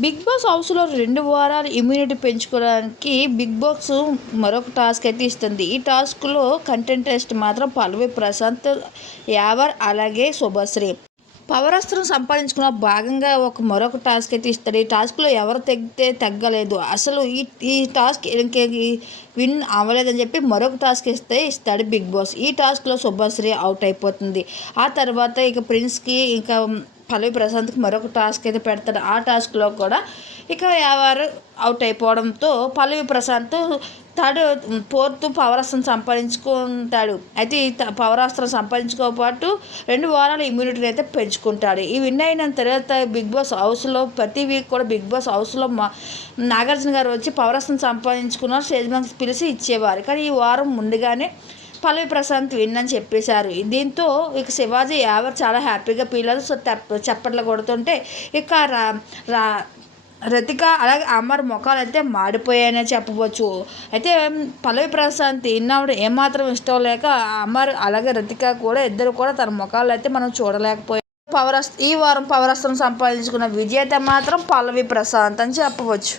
Big boss హౌస్లో రెండు వారాలు ఇమ్యూనిటీ పెంచుకోవడానికి బిగ్ బాస్ మరొక టాస్క్ అయితే ఇస్తుంది. ఈ టాస్క్లో కంటెంటెస్ట్ మాత్రం పల్లవి ప్రశాంత్ యావర్ అలాగే శుభశ్రీ. పవర్ అస్త్రం సంపాదించుకున్న భాగంగా ఒక మరొక టాస్క్ అయితే ఇస్తాడు. ఈ టాస్క్లో ఎవరు తగ్గితే తగ్గలేదు. అసలు ఈ ఈ టాస్క్ ఇంకే విన్ అవ్వలేదని చెప్పి మరొక టాస్క్ ఇస్తే ఇస్తాడు బిగ్ బాస్. ఈ టాస్క్లో శుభశ్రీ అవుట్ అయిపోతుంది. ఆ తర్వాత ఇక ప్రిన్స్కి ఇంకా పల్లవి ప్రశాంత్కి మరొక టాస్క్ అయితే పెడతాడు. ఆ టాస్క్లో కూడా ఇక ఎవరు అవుట్ అయిపోవడంతో పల్లవి ప్రశాంత్ థర్డ్ ఫోర్త్ పవరాస్త్రం సంపాదించుకుంటాడు. అయితే ఈ పవరాస్త్రం సంపాదించుకోపాటు రెండు వారాల ఇమ్యూనిటీని అయితే పెంచుకుంటాడు. ఈ విన్ అయిన తర్వాత బిగ్ బాస్ హౌస్లో ప్రతి వీక్ కూడా బిగ్ బాస్ హౌస్లో మా నాగార్జున గారు వచ్చి పవరాస్త్రం సంపాదించుకున్న స్టేజ్ మీద పిలిచి ఇచ్చేవారు. కానీ ఈ వారం ముందుగానే పల్లవి ప్రశాంత్ విన్ అని చెప్పేశారు. దీంతో ఇక శివాజీ ఎవరు చాలా హ్యాపీగా ఫీల్ సో చప్పట్లు కొడుతుంటే ఇక రా రా రతిక అలాగే అమర్ ముఖాలు అయితే మాడిపోయాయనే చెప్పవచ్చు. అయితే పల్లవి ప్రశాంత్ ఇన్నప్పుడు ఏమాత్రం ఇష్టం లేక అమర్ అలాగే రతిక కూడా ఇద్దరు కూడా తన ముఖాలు అయితే మనం చూడలేకపోయాం. పవరస్ ఈ వారం పవరస్త్రం సంపాదించుకున్న విజేత మాత్రం పల్లవి ప్రశాంత్ అని చెప్పవచ్చు.